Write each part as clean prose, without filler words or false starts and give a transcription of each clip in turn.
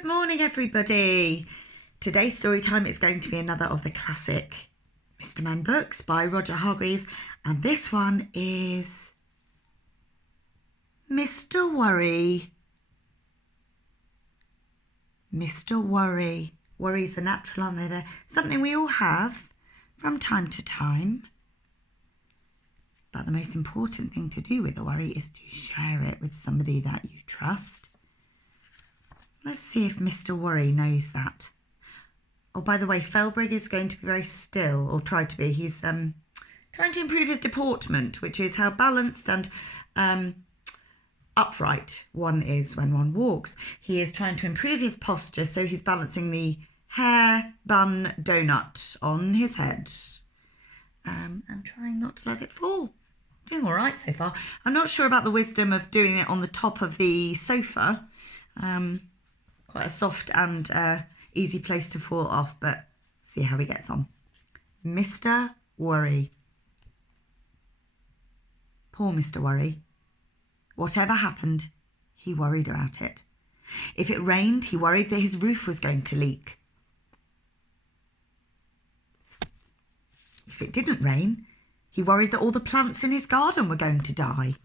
Good morning, everybody. Today's story time is going to be another of the classic Mr. Men books by Roger Hargreaves, and this one is Mr. Worry. Mr. Worry. Worries are natural, aren't they? They're something we all have from time to time. But the most important thing to do with a worry is to share it with somebody that you trust. Let's see if Mr. Worry knows that. Oh, by the way, Felbrigg is going to be very still, or try to be. He's trying to improve his deportment, which is how balanced and upright one is when one walks. He is trying to improve his posture, so he's balancing the hair bun donut on his head and trying not to let it fall. Doing all right so far. I'm not sure about the wisdom of doing it on the top of the sofa. Quite a soft and easy place to fall off, but see how he gets on. Mr. Worry. Poor Mr. Worry. Whatever happened, he worried about it. If it rained, he worried that his roof was going to leak. If it didn't rain, he worried that all the plants in his garden were going to die.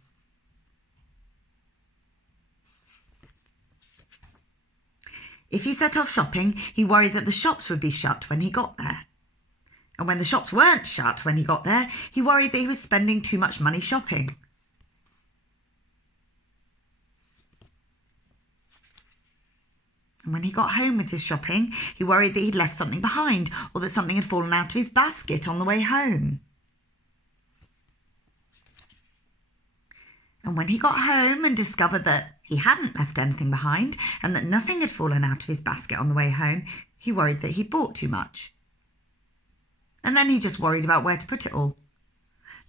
If he set off shopping, he worried that the shops would be shut when he got there. And when the shops weren't shut when he got there, he worried that he was spending too much money shopping. And when he got home with his shopping, he worried that he'd left something behind, or that something had fallen out of his basket on the way home. And when he got home and discovered that he hadn't left anything behind and that nothing had fallen out of his basket on the way home, he worried that he'd bought too much. And then he just worried about where to put it all.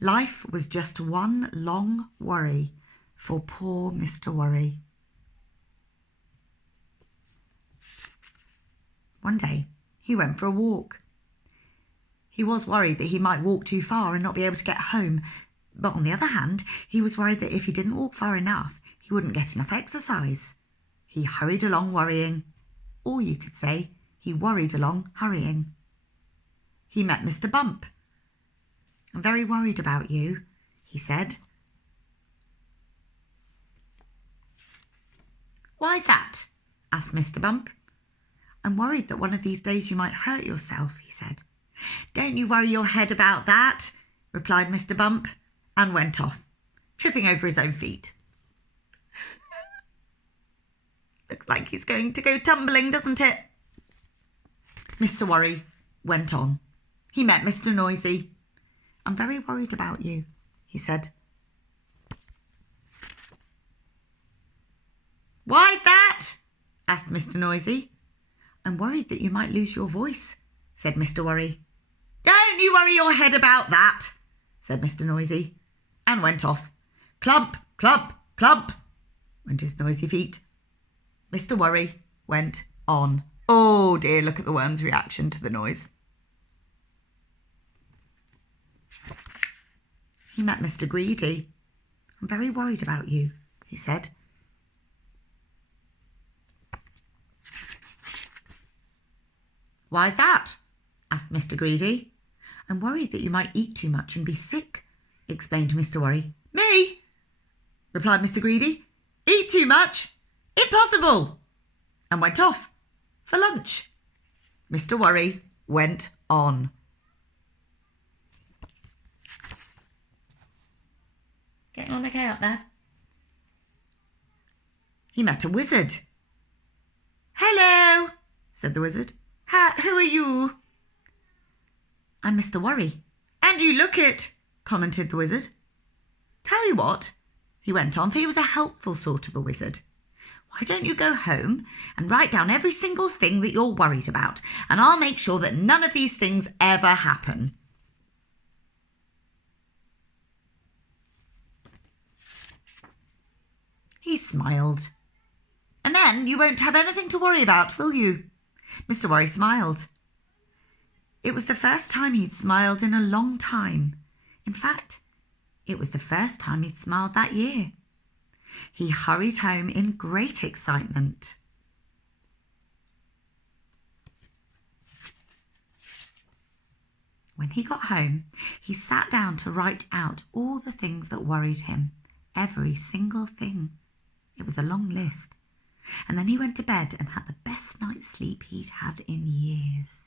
Life was just one long worry for poor Mr. Worry. One day, he went for a walk. He was worried that he might walk too far and not be able to get home. But on the other hand, he was worried that if he didn't walk far enough, he wouldn't get enough exercise. He hurried along worrying. Or you could say, he worried along hurrying. He met Mr. Bump. "I'm very worried about you," he said. "Why's that?" asked Mr. Bump. "I'm worried that one of these days you might hurt yourself," he said. "Don't you worry your head about that," replied Mr. Bump, and went off, tripping over his own feet. Looks like he's going to go tumbling, doesn't it? Mr. Worry went on. He met Mr. Noisy. "I'm very worried about you," he said. "Why's that?" asked Mr. Noisy. "I'm worried that you might lose your voice," said Mr. Worry. "Don't you worry your head about that," said Mr. Noisy, and went off. Clump, clump, clump, went his noisy feet. Mr. Worry went on. Oh dear, look at the worm's reaction to the noise. He met Mr. Greedy. "I'm very worried about you," he said. "Why's that?" asked Mr. Greedy. "I'm worried that you might eat too much and be sick," explained Mr. Worry. "Me?" replied Mr. Greedy. "Eat too much? Impossible!" and went off for lunch. Mr. Worry went on. Getting on okay up there? He met a wizard. "Hello," said the wizard. Who are you?" "I'm Mr. Worry." "And you look it," commented the wizard. "Tell you what," he went on, for he was a helpful sort of a wizard. "Why don't you go home and write down every single thing that you're worried about, and I'll make sure that none of these things ever happen." He smiled. "And then you won't have anything to worry about, will you?" Mr. Worry smiled. It was the first time he'd smiled in a long time. In fact, it was the first time he'd smiled that year. He hurried home in great excitement. When he got home, he sat down to write out all the things that worried him. Every single thing. It was a long list. And then he went to bed and had the best night's sleep he'd had in years.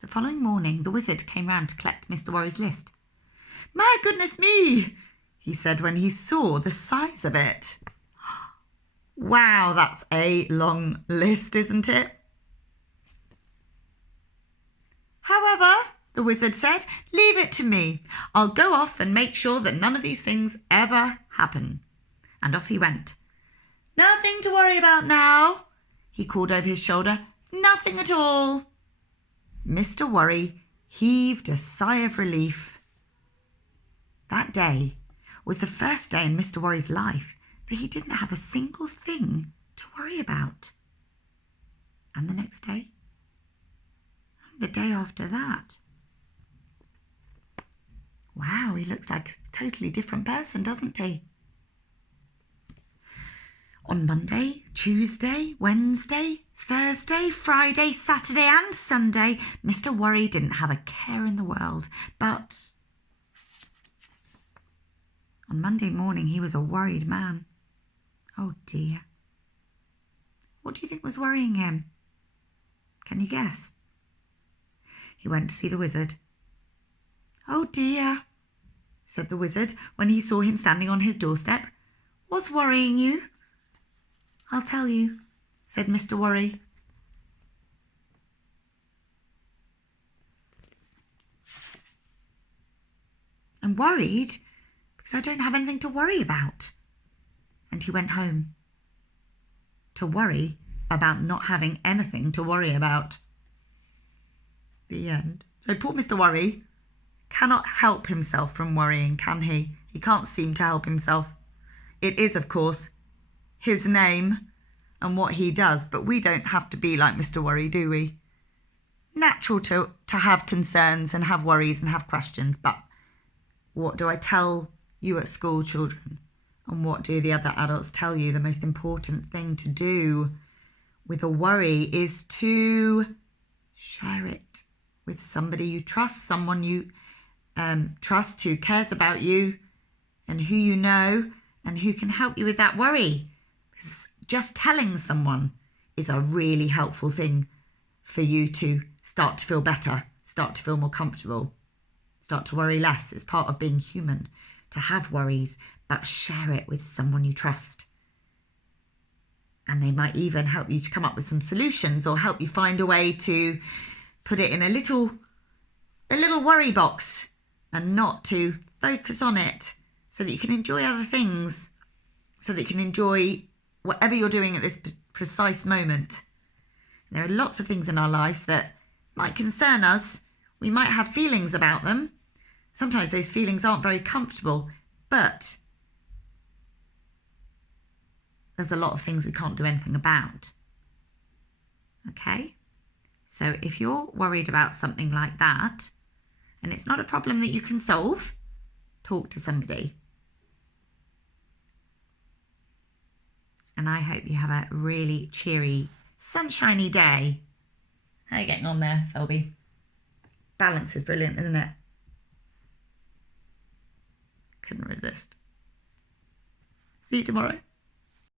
The following morning, the wizard came round to collect Mr. Worry's list. "My goodness me," he said when he saw the size of it. "Wow, that's a long list, isn't it?" "However," the wizard said, "leave it to me. I'll go off and make sure that none of these things ever happen." And off he went. "Nothing to worry about now," he called over his shoulder. "Nothing at all." Mr. Worry heaved a sigh of relief. That day was the first day in Mr. Worry's life that he didn't have a single thing to worry about. And the next day, and the day after that. Wow, he looks like a totally different person, doesn't he? On Monday, Tuesday, Wednesday, Thursday, Friday, Saturday and Sunday, Mr. Worry didn't have a care in the world. But on Monday morning, he was a worried man. Oh dear. What do you think was worrying him? Can you guess? He went to see the wizard. "Oh dear," said the wizard when he saw him standing on his doorstep. "What's worrying you?" "I'll tell you," said Mr. Worry. "I'm worried because I don't have anything to worry about." And he went home to worry about not having anything to worry about. The end. So poor Mr. Worry cannot help himself from worrying, can he? He can't seem to help himself. It is, of course, his name and what he does, but we don't have to be like Mr. Worry, do we? Natural to have concerns and have worries and have questions, but what do I tell you at school, children? And what do the other adults tell you? The most important thing to do with a worry is to share it with somebody you trust, someone you trust who cares about you and who you know and who can help you with that worry. Just telling someone is a really helpful thing for you to start to feel better, start to feel more comfortable, start to worry less. It's part of being human to have worries, but share it with someone you trust. And they might even help you to come up with some solutions or help you find a way to put it in a little worry box and not to focus on it so that you can enjoy other things, so that you can enjoy whatever you're doing at this precise moment. There are lots of things in our lives that might concern us. We might have feelings about them. Sometimes those feelings aren't very comfortable, but there's a lot of things we can't do anything about. Okay? So if you're worried about something like that, and it's not a problem that you can solve, talk to somebody. And I hope you have a really cheery, sunshiny day. How are you getting on there, Phelby? Balance is brilliant, isn't it? Couldn't resist. See you tomorrow.